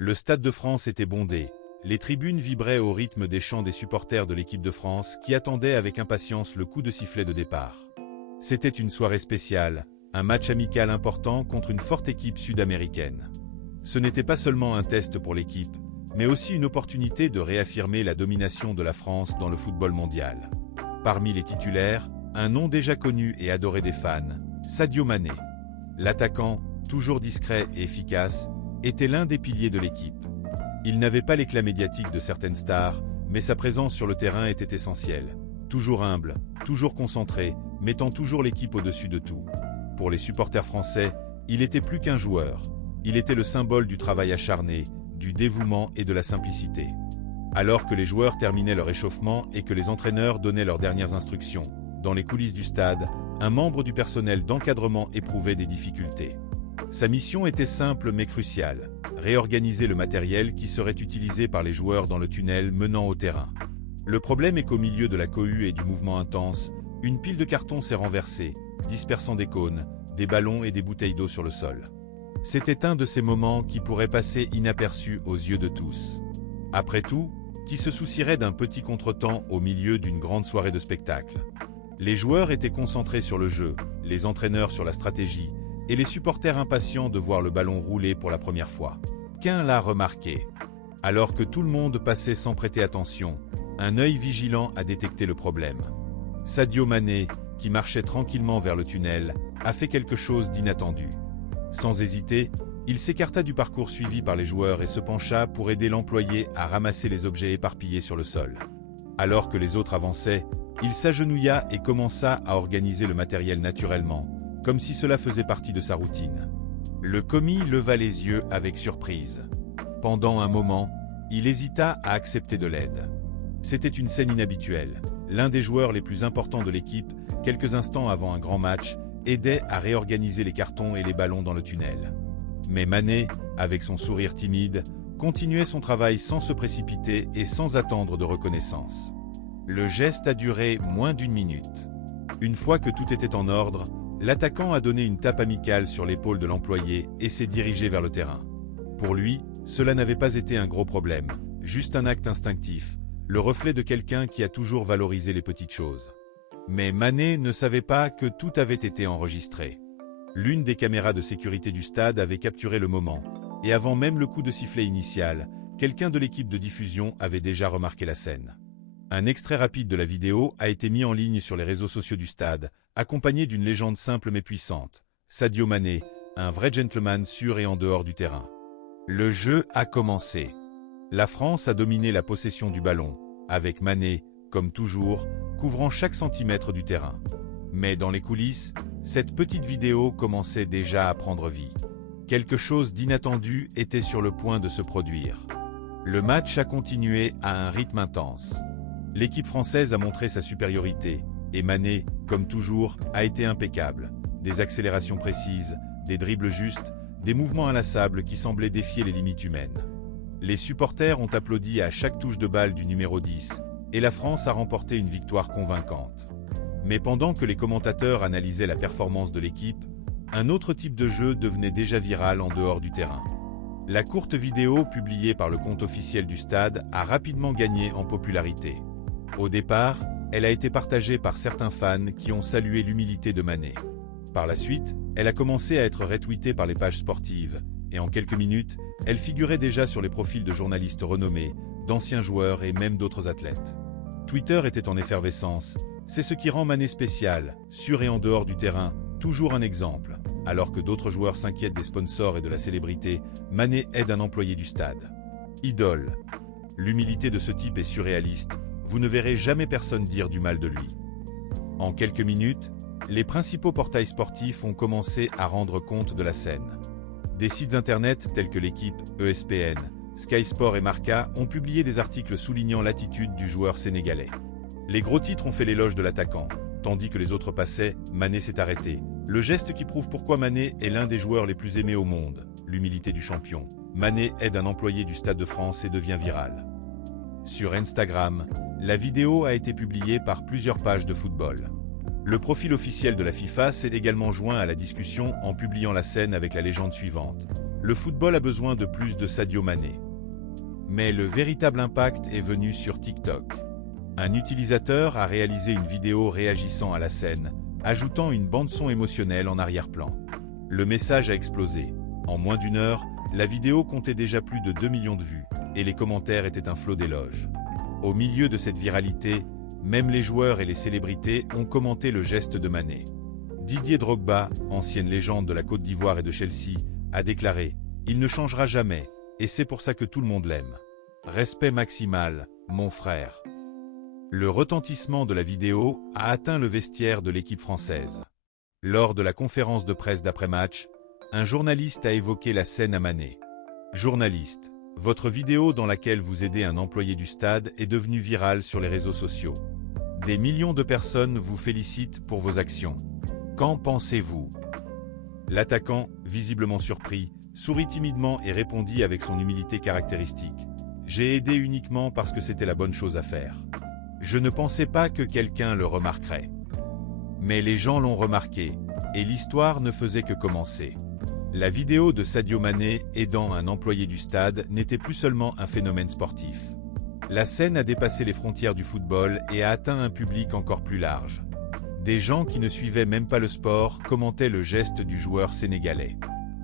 Le Stade de France était bondé. Les tribunes vibraient au rythme des chants des supporters de l'équipe de France qui attendaient avec impatience le coup de sifflet de départ. C'était une soirée spéciale, un match amical important contre une forte équipe sud-américaine. Ce n'était pas seulement un test pour l'équipe, mais aussi une opportunité de réaffirmer la domination de la France dans le football mondial. Parmi les titulaires, un nom déjà connu et adoré des fans, Sadio Mané. L'attaquant, toujours discret et efficace, était l'un des piliers de l'équipe. Il n'avait pas l'éclat médiatique de certaines stars, mais sa présence sur le terrain était essentielle. Toujours humble, toujours concentré, mettant toujours l'équipe au-dessus de tout. Pour les supporters français, il était plus qu'un joueur. Il était le symbole du travail acharné, du dévouement et de la simplicité. Alors que les joueurs terminaient leur échauffement et que les entraîneurs donnaient leurs dernières instructions, dans les coulisses du stade, un membre du personnel d'encadrement éprouvait des difficultés. Sa mission était simple mais cruciale, réorganiser le matériel qui serait utilisé par les joueurs dans le tunnel menant au terrain. Le problème est qu'au milieu de la cohue et du mouvement intense, une pile de cartons s'est renversée, dispersant des cônes, des ballons et des bouteilles d'eau sur le sol. C'était un de ces moments qui pourraient passer inaperçus aux yeux de tous. Après tout, qui se soucierait d'un petit contretemps au milieu d'une grande soirée de spectacle? Les joueurs étaient concentrés sur le jeu, les entraîneurs sur la stratégie, et les supporters impatients de voir le ballon rouler pour la première fois. Qu'un l'a remarqué. Alors que tout le monde passait sans prêter attention, un œil vigilant a détecté le problème. Sadio Mané, qui marchait tranquillement vers le tunnel, a fait quelque chose d'inattendu. Sans hésiter, il s'écarta du parcours suivi par les joueurs et se pencha pour aider l'employé à ramasser les objets éparpillés sur le sol. Alors que les autres avançaient, il s'agenouilla et commença à organiser le matériel naturellement, comme si cela faisait partie de sa routine. Le commis leva les yeux avec surprise. Pendant un moment, il hésita à accepter de l'aide. C'était une scène inhabituelle. L'un des joueurs les plus importants de l'équipe, quelques instants avant un grand match, aidait à réorganiser les cartons et les ballons dans le tunnel. Mais Mané, avec son sourire timide, continuait son travail sans se précipiter et sans attendre de reconnaissance. Le geste a duré moins d'1 minute. Une fois que tout était en ordre, l'attaquant a donné une tape amicale sur l'épaule de l'employé et s'est dirigé vers le terrain. Pour lui, cela n'avait pas été un gros problème, juste un acte instinctif, le reflet de quelqu'un qui a toujours valorisé les petites choses. Mais Mané ne savait pas que tout avait été enregistré. L'une des caméras de sécurité du stade avait capturé le moment, et avant même le coup de sifflet initial, quelqu'un de l'équipe de diffusion avait déjà remarqué la scène. Un extrait rapide de la vidéo a été mis en ligne sur les réseaux sociaux du stade, accompagné d'une légende simple mais puissante. Sadio Mané, un vrai gentleman sur et en dehors du terrain. Le jeu a commencé. La France a dominé la possession du ballon, avec Mané, comme toujours, couvrant chaque centimètre du terrain. Mais dans les coulisses, cette petite vidéo commençait déjà à prendre vie. Quelque chose d'inattendu était sur le point de se produire. Le match a continué à un rythme intense. L'équipe française a montré sa supériorité, et Mané, comme toujours, a été impeccable. Des accélérations précises, des dribbles justes, des mouvements inlassables qui semblaient défier les limites humaines. Les supporters ont applaudi à chaque touche de balle du numéro 10, et la France a remporté une victoire convaincante. Mais pendant que les commentateurs analysaient la performance de l'équipe, un autre type de jeu devenait déjà viral en dehors du terrain. La courte vidéo publiée par le compte officiel du stade a rapidement gagné en popularité. Au départ, elle a été partagée par certains fans qui ont salué l'humilité de Mané. Par la suite, elle a commencé à être retweetée par les pages sportives, et en quelques minutes, elle figurait déjà sur les profils de journalistes renommés, d'anciens joueurs et même d'autres athlètes. Twitter était en effervescence. C'est ce qui rend Mané spécial, sur et en dehors du terrain, toujours un exemple. Alors que d'autres joueurs s'inquiètent des sponsors et de la célébrité, Mané aide un employé du stade. Idole. L'humilité de ce type est surréaliste, vous ne verrez jamais personne dire du mal de lui. En quelques minutes, les principaux portails sportifs ont commencé à rendre compte de la scène. Des sites internet tels que l'équipe, ESPN, Sky Sport et Marca ont publié des articles soulignant l'attitude du joueur sénégalais. Les gros titres ont fait l'éloge de l'attaquant. Tandis que les autres passaient, Mané s'est arrêté. Le geste qui prouve pourquoi Mané est l'un des joueurs les plus aimés au monde. L'humilité du champion. Mané aide un employé du Stade de France et devient viral. Sur Instagram, la vidéo a été publiée par plusieurs pages de football. Le profil officiel de la FIFA s'est également joint à la discussion en publiant la scène avec la légende suivante. le football a besoin de plus de Sadio Mané. Mais le véritable impact est venu sur TikTok. Un utilisateur a réalisé une vidéo réagissant à la scène, ajoutant une bande-son émotionnelle en arrière-plan. Le message a explosé. En moins d'une heure, la vidéo comptait déjà plus de 2 millions de vues, et les commentaires étaient un flot d'éloges. Au milieu de cette viralité, même les joueurs et les célébrités ont commenté le geste de Mané. Didier Drogba, ancienne légende de la Côte d'Ivoire et de Chelsea, a déclaré « Il ne changera jamais, et c'est pour ça que tout le monde l'aime. Respect maximal, mon frère ». Le retentissement de la vidéo a atteint le vestiaire de l'équipe française. Lors de la conférence de presse d'après-match, un journaliste a évoqué la scène à Mané. Journaliste, votre vidéo dans laquelle vous aidez un employé du stade est devenue virale sur les réseaux sociaux. Des millions de personnes vous félicitent pour vos actions. Qu'en pensez-vous? L'attaquant, visiblement surpris, sourit timidement et répondit avec son humilité caractéristique. J'ai aidé uniquement parce que c'était la bonne chose à faire. Je ne pensais pas que quelqu'un le remarquerait. Mais les gens l'ont remarqué, et l'histoire ne faisait que commencer. La vidéo de Sadio Mané aidant un employé du stade n'était plus seulement un phénomène sportif. La scène a dépassé les frontières du football et a atteint un public encore plus large. Des gens qui ne suivaient même pas le sport commentaient le geste du joueur sénégalais.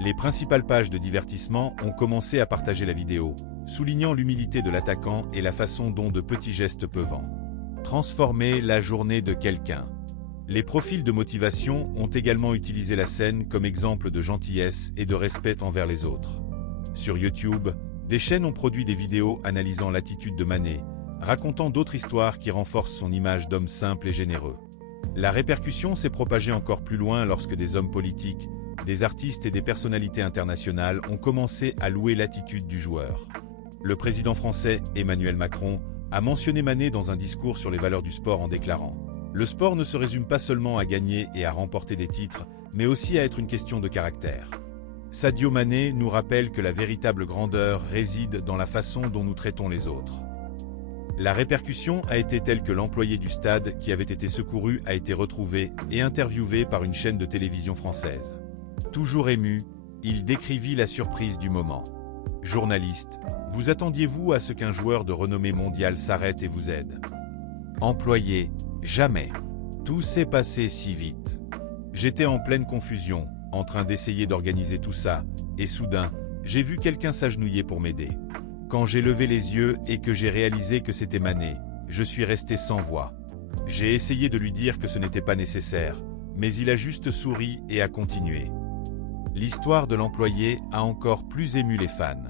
Les principales pages de divertissement ont commencé à partager la vidéo, soulignant l'humilité de l'attaquant et la façon dont de petits gestes peuvent transformer la journée de quelqu'un. Les profils de motivation ont également utilisé la scène comme exemple de gentillesse et de respect envers les autres. Sur YouTube, des chaînes ont produit des vidéos analysant l'attitude de Mané, racontant d'autres histoires qui renforcent son image d'homme simple et généreux. La répercussion s'est propagée encore plus loin lorsque des hommes politiques, des artistes et des personnalités internationales ont commencé à louer l'attitude du joueur. Le président français, Emmanuel Macron, a mentionné Mané dans un discours sur les valeurs du sport en déclarant « Le sport ne se résume pas seulement à gagner et à remporter des titres, mais aussi à être une question de caractère. » Sadio Mané nous rappelle que la véritable grandeur réside dans la façon dont nous traitons les autres. La répercussion a été telle que l'employé du stade qui avait été secouru a été retrouvé et interviewé par une chaîne de télévision française. Toujours ému, il décrivit la surprise du moment. Journaliste, vous attendiez-vous à ce qu'un joueur de renommée mondiale s'arrête et vous aide? Employé, jamais. Tout s'est passé si vite. J'étais en pleine confusion, en train d'essayer d'organiser tout ça, et soudain, j'ai vu quelqu'un s'agenouiller pour m'aider. Quand j'ai levé les yeux et que j'ai réalisé que c'était Mané, je suis resté sans voix. J'ai essayé de lui dire que ce n'était pas nécessaire, mais il a juste souri et a continué. L'histoire de l'employé a encore plus ému les fans.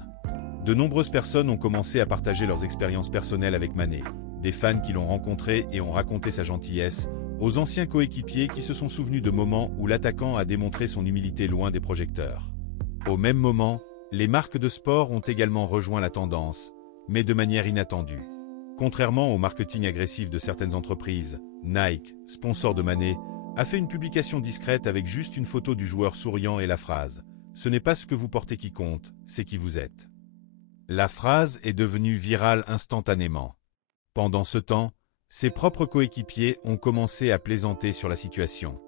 De nombreuses personnes ont commencé à partager leurs expériences personnelles avec Mané, des fans qui l'ont rencontré et ont raconté sa gentillesse, aux anciens coéquipiers qui se sont souvenus de moments où l'attaquant a démontré son humilité loin des projecteurs. Au même moment, les marques de sport ont également rejoint la tendance, mais de manière inattendue. Contrairement au marketing agressif de certaines entreprises, Nike, sponsor de Mané, a fait une publication discrète avec juste une photo du joueur souriant et la phrase « Ce n'est pas ce que vous portez qui compte, c'est qui vous êtes ». La phrase est devenue virale instantanément. Pendant ce temps, ses propres coéquipiers ont commencé à plaisanter sur la situation.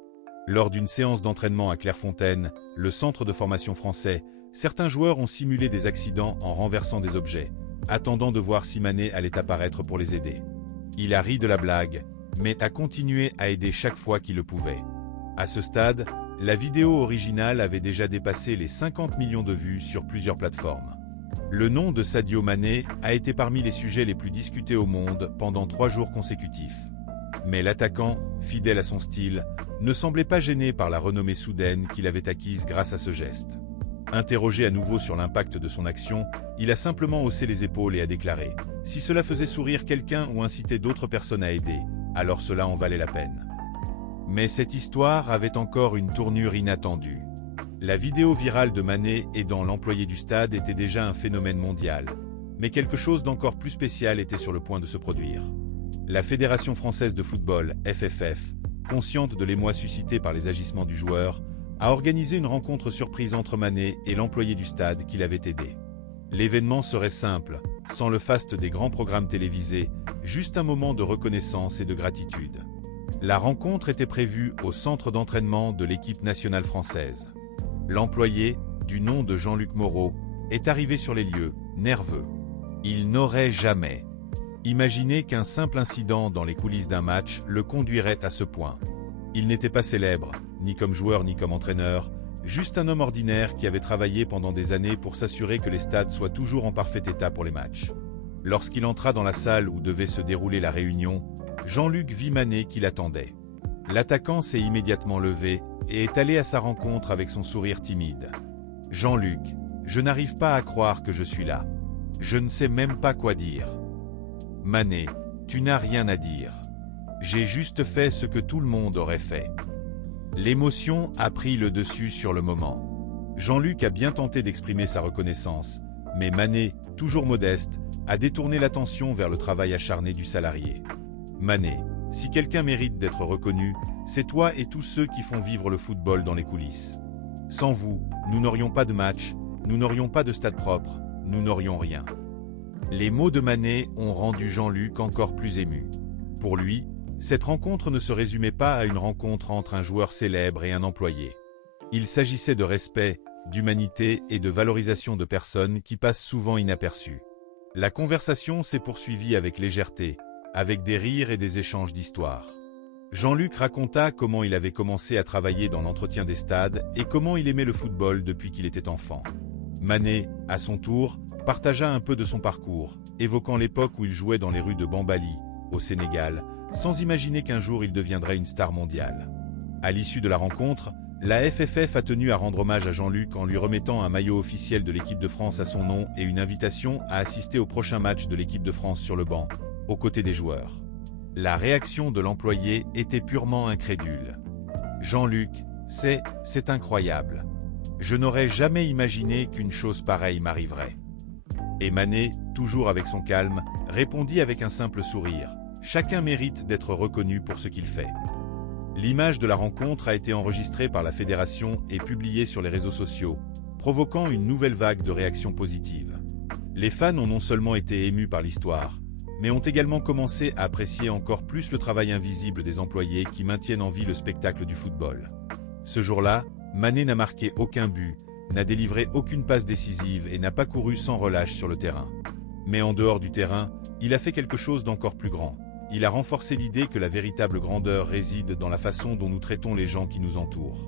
Lors d'une séance d'entraînement à Clairefontaine, le centre de formation français, certains joueurs ont simulé des accidents en renversant des objets, attendant de voir si Mané allait apparaître pour les aider. Il a ri de la blague, mais a continué à aider chaque fois qu'il le pouvait. À ce stade, la vidéo originale avait déjà dépassé les 50 millions de vues sur plusieurs plateformes. Le nom de Sadio Mané a été parmi les sujets les plus discutés au monde pendant 3 jours consécutifs. Mais l'attaquant, fidèle à son style, ne semblait pas gêné par la renommée soudaine qu'il avait acquise grâce à ce geste. Interrogé à nouveau sur l'impact de son action, il a simplement haussé les épaules et a déclaré « Si cela faisait sourire quelqu'un ou inciter d'autres personnes à aider, alors cela en valait la peine. » Mais cette histoire avait encore une tournure inattendue. La vidéo virale de Mané aidant l'employé du stade était déjà un phénomène mondial, mais quelque chose d'encore plus spécial était sur le point de se produire. La Fédération française de football, FFF, consciente de l'émoi suscité par les agissements du joueur, a organisé une rencontre surprise entre Mané et l'employé du stade qui l'avait aidé. L'événement serait simple, sans le faste des grands programmes télévisés, juste un moment de reconnaissance et de gratitude. La rencontre était prévue au centre d'entraînement de l'équipe nationale française. L'employé, du nom de Jean-Luc Moreau, est arrivé sur les lieux, nerveux. Il n'aurait jamais imaginé qu'un simple incident dans les coulisses d'un match le conduirait à ce point. Il n'était pas célèbre, ni comme joueur ni comme entraîneur, juste un homme ordinaire qui avait travaillé pendant des années pour s'assurer que les stades soient toujours en parfait état pour les matchs. Lorsqu'il entra dans la salle où devait se dérouler la réunion, Jean-Luc vit Mané qui l'attendait. L'attaquant s'est immédiatement levé et est allé à sa rencontre avec son sourire timide. « Jean-Luc, je n'arrive pas à croire que je suis là. Je ne sais même pas quoi dire. »« Mané, tu n'as rien à dire. J'ai juste fait ce que tout le monde aurait fait. » L'émotion a pris le dessus sur le moment. Jean-Luc a bien tenté d'exprimer sa reconnaissance, mais Mané, toujours modeste, a détourné l'attention vers le travail acharné du salarié. « Mané, si quelqu'un mérite d'être reconnu, c'est toi et tous ceux qui font vivre le football dans les coulisses. Sans vous, nous n'aurions pas de match, nous n'aurions pas de stade propre, nous n'aurions rien. » Les mots de Mané ont rendu Jean-Luc encore plus ému. Pour lui, cette rencontre ne se résumait pas à une rencontre entre un joueur célèbre et un employé. Il s'agissait de respect, d'humanité et de valorisation de personnes qui passent souvent inaperçues. La conversation s'est poursuivie avec légèreté, avec des rires et des échanges d'histoires. Jean-Luc raconta comment il avait commencé à travailler dans l'entretien des stades et comment il aimait le football depuis qu'il était enfant. Mané, à son tour, partagea un peu de son parcours, évoquant l'époque où il jouait dans les rues de Bambali, au Sénégal, sans imaginer qu'un jour il deviendrait une star mondiale. À l'issue de la rencontre, la FFF a tenu à rendre hommage à Jean-Luc en lui remettant un maillot officiel de l'équipe de France à son nom et une invitation à assister au prochain match de l'équipe de France sur le banc, aux côtés des joueurs. La réaction de l'employé était purement incrédule. « Jean-Luc, c'est incroyable. Je n'aurais jamais imaginé qu'une chose pareille m'arriverait. » Et Mané, toujours avec son calme, répondit avec un simple sourire. Chacun mérite d'être reconnu pour ce qu'il fait. L'image de la rencontre a été enregistrée par la fédération et publiée sur les réseaux sociaux, provoquant une nouvelle vague de réactions positives. Les fans ont non seulement été émus par l'histoire, mais ont également commencé à apprécier encore plus le travail invisible des employés qui maintiennent en vie le spectacle du football. Ce jour-là, Mané n'a marqué aucun but, n'a délivré aucune passe décisive et n'a pas couru sans relâche sur le terrain. Mais en dehors du terrain, il a fait quelque chose d'encore plus grand. Il a renforcé l'idée que la véritable grandeur réside dans la façon dont nous traitons les gens qui nous entourent.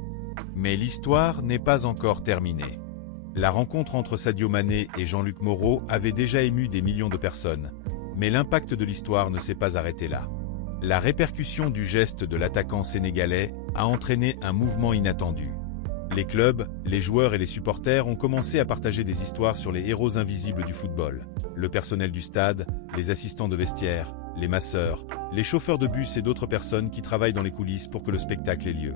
Mais l'histoire n'est pas encore terminée. La rencontre entre Sadio Mané et Jean-Luc Moreau avait déjà ému des millions de personnes, mais l'impact de l'histoire ne s'est pas arrêté là. La répercussion du geste de l'attaquant sénégalais a entraîné un mouvement inattendu. Les clubs, les joueurs et les supporters ont commencé à partager des histoires sur les héros invisibles du football. Le personnel du stade, les assistants de vestiaire, les masseurs, les chauffeurs de bus et d'autres personnes qui travaillent dans les coulisses pour que le spectacle ait lieu.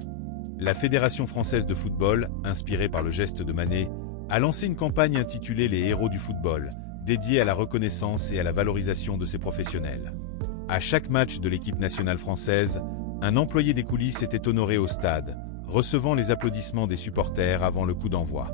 La Fédération française de football, inspirée par le geste de Mané, a lancé une campagne intitulée Les héros du football, dédiée à la reconnaissance et à la valorisation de ces professionnels. À chaque match de l'équipe nationale française, un employé des coulisses était honoré au stade, recevant les applaudissements des supporters avant le coup d'envoi.